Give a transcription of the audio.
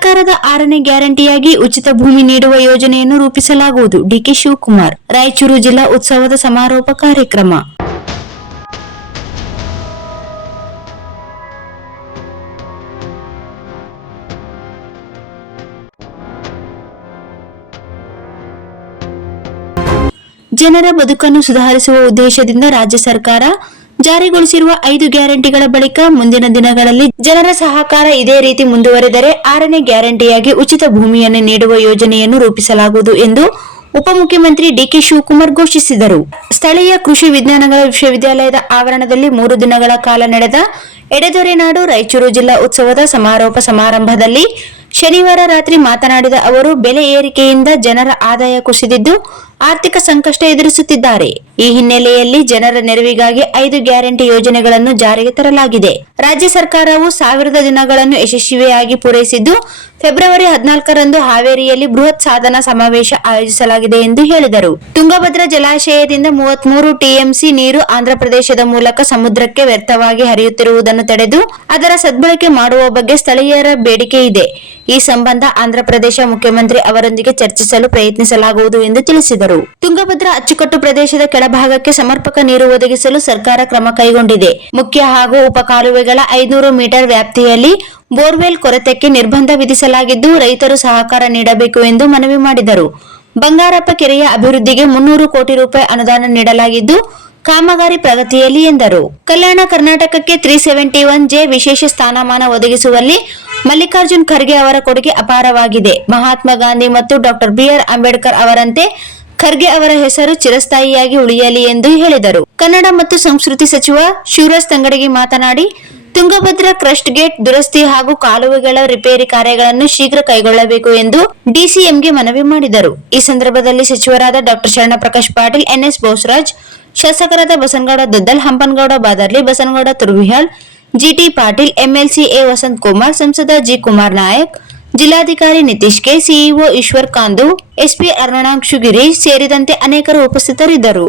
ಸರ್ಕಾರದ 6ನೇ ಗ್ಯಾರಂಟಿಯಾಗಿ ಉಚಿತ ಭೂಮಿ ನೀಡುವ ಯೋಜನೆಯನ್ನು ರೂಪಿಸಲಾಗುವುದು. ಡಿಕೆ ಶಿವಕುಮಾರ್. ರಾಯಚೂರು ಜಿಲ್ಲಾ ಉತ್ಸವದ ಸಮಾರೋಪ ಕಾರ್ಯಕ್ರಮ. ಜನರ ಬದುಕನ್ನು ಸುಧಾರಿಸುವ ಉದ್ದೇಶದಿಂದ ರಾಜ್ಯ ಸರ್ಕಾರ ಜಾರಿಗೊಳಿಸಿರುವ 5 ಗ್ಯಾರಂಟಿಗಳ ಬಳಿಕ ಮುಂದಿನ ದಿನಗಳಲ್ಲಿ ಜನರ ಸಹಕಾರ ಇದೇ ರೀತಿ ಮುಂದುವರೆದರೆ 6ನೇ ಗ್ಯಾರಂಟಿಯಾಗಿ ಉಚಿತ ಭೂಮಿಯನ್ನು ನೀಡುವ ಯೋಜನೆಯನ್ನು ರೂಪಿಸಲಾಗುವುದು ಎಂದು ಉಪಮುಖ್ಯಮಂತ್ರಿ ಡಿಕೆ ಶಿವಕುಮಾರ್ ಘೋಷಿಸಿದರು. ಸ್ಥಳೀಯ ಕೃಷಿ ವಿಜ್ಞಾನಗಳ ವಿಶ್ವವಿದ್ಯಾಲಯದ ಆವರಣದಲ್ಲಿ 3 ದಿನಗಳ ಕಾಲ ನಡೆದ ಎಡೆದೊರೆನಾಡು ರಾಯಚೂರು ಜಿಲ್ಲಾ ಉತ್ಸವದ ಸಮಾರೋಪ ಸಮಾರಂಭದಲ್ಲಿ ಶನಿವಾರ ರಾತ್ರಿ ಮಾತನಾಡಿದ ಅವರು, ಬೆಲೆ ಏರಿಕೆಯಿಂದ ಜನರ ಆದಾಯ ಕುಸಿದಿದ್ದು ಆರ್ಥಿಕ ಸಂಕಷ್ಟ ಎದುರಿಸುತ್ತಿದ್ದಾರೆ. ಈ ಹಿನ್ನೆಲೆಯಲ್ಲಿ ಜನರ ನೆರವಿಗಾಗಿ 5 ಗ್ಯಾರಂಟಿ ಯೋಜನೆಗಳನ್ನು ಜಾರಿಗೆ ತರಲಾಗಿದೆ. ರಾಜ್ಯ ಸರ್ಕಾರವು 1000 ದಿನಗಳನ್ನು ಯಶಸ್ವಿಯಾಗಿ ಪೂರೈಸಿದ್ದು, ಫೆಬ್ರವರಿ 14ರಂದು ಹಾವೇರಿಯಲ್ಲಿ ಬೃಹತ್ ಸಾಧನಾ ಸಮಾವೇಶ ಆಯೋಜಿಸಲಾಗಿದೆ ಎಂದು ಹೇಳಿದರು. ತುಂಗಭದ್ರಾ ಜಲಾಶಯದಿಂದ 33 ಟಿಎಂಸಿ ನೀರು ಆಂಧ್ರಪ್ರದೇಶದ ಮೂಲಕ ಸಮುದ್ರಕ್ಕೆ ವ್ಯರ್ಥವಾಗಿ ಹರಿಯುತ್ತಿರುವುದನ್ನು ತಡೆದು ಅದರ ಸದ್ಬಳಕೆ ಮಾಡುವ ಬಗ್ಗೆ ಸ್ಥಳೀಯರ ಬೇಡಿಕೆ ಇದೆ. ಈ ಸಂಬಂಧ ಆಂಧ್ರಪ್ರದೇಶ ಮುಖ್ಯಮಂತ್ರಿ ಅವರೊಂದಿಗೆ ಚರ್ಚಿಸಲು ಪ್ರಯತ್ನಿಸಲಾಗುವುದು ಎಂದು ತಿಳಿಸಿದರು. ತುಂಗಭದ್ರಾ ಅಚ್ಚುಕಟ್ಟು ಪ್ರದೇಶದ ಕೆಳಭಾಗಕ್ಕೆ ಸಮರ್ಪಕ ನೀರು ಒದಗಿಸಲು ಸರ್ಕಾರ ಕ್ರಮ ಕೈಗೊಂಡಿದೆ. ಮುಖ್ಯ ಹಾಗೂ ಉಪ ಕಾಲುವೆಗಳ 500 ಮೀಟರ್ ವ್ಯಾಪ್ತಿಯಲ್ಲಿ ಬೋರ್ವೆಲ್ ಕೊರೆತಕ್ಕೆ ನಿರ್ಬಂಧ ವಿಧಿಸಲಾಗಿದ್ದು, ರೈತರು ಸಹಕಾರ ನೀಡಬೇಕು ಎಂದು ಮನವಿ ಮಾಡಿದರು. ಬಂಗಾರಪ್ಪ ಕೆರೆಯ ಅಭಿವೃದ್ಧಿಗೆ 300 ಕೋಟಿ ರೂಪಾಯಿ ಅನುದಾನ ನೀಡಲಾಗಿದ್ದು, ಕಾಮಗಾರಿ ಪ್ರಗತಿಯಲ್ಲಿ ಎಂದರು. ಕಲ್ಯಾಣ ಕರ್ನಾಟಕಕ್ಕೆ 371 ವಿಶೇಷ ಸ್ಥಾನಮಾನ ಒದಗಿಸುವಲ್ಲಿ ಮಲ್ಲಿಕಾರ್ಜುನ್ ಖರ್ಗೆ ಅವರ ಕೊಡುಗೆ ಅಪಾರವಾಗಿದೆ. ಮಹಾತ್ಮ ಗಾಂಧಿ ಮತ್ತು ಡಾಕ್ಟರ್ ಬಿ.ಆರ್. ಅಂಬೇಡ್ಕರ್ ಅವರಂತೆ ಖರ್ಗೆ ಅವರ ಹೆಸರು ಚಿರಸ್ಥಾಯಿಯಾಗಿ ಉಳಿಯಲಿ ಎಂದು ಹೇಳಿದರು. ಕನ್ನಡ ಮತ್ತು ಸಂಸ್ಕೃತಿ ಸಚಿವ ಶಿವರಾಜ್ ತಂಗಡಗಿ ಮಾತನಾಡಿ, ತುಂಗಭದ್ರಾ ಕ್ರಸ್ಟ್ ಗೇಟ್ ದುರಸ್ತಿ ಹಾಗೂ ಕಾಲುವೆಗಳ ರಿಪೇರಿ ಕಾರ್ಯಗಳನ್ನು ಶೀಘ್ರ ಕೈಗೊಳ್ಳಬೇಕು ಎಂದು ಡಿಸಿಎಂಗೆ ಮನವಿ ಮಾಡಿದರು. ಈ ಸಂದರ್ಭದಲ್ಲಿ ಸಚಿವರಾದ ಡಾಕ್ಟರ್ ಶರಣಪ್ರಕಾಶ್ ಪಾಟೀಲ್, ಎನ್ಎಸ್ ಬೋಸರಾಜ್, ಶಾಸಕರಾದ ಬಸನಗೌಡ ದದ್ದಲ್, ಹಂಪನಗೌಡ ಬಾದರ್ಲಿ, ಬಸನಗೌಡ ತುರ್ವಿಹಾಳ್, ಜಿಟಿ ಪಾಟೀಲ್, ಎಂಎಲ್ಸಿ ಎ ವಸಂತ್ ಕುಮಾರ್, ಸಂಸದ ಜಿ ಕುಮಾರ್ ನಾಯಕ್, ಜಿಲ್ಲಾಧಿಕಾರಿ Nitish K, CEO Eshwar ಕಾಂದು, SP ಅರುಣಾಕ್ಷು Girish ಸೇರಿದಂತೆ ಅನೇಕರು ಉಪಸ್ಥಿತರಿದ್ದರು.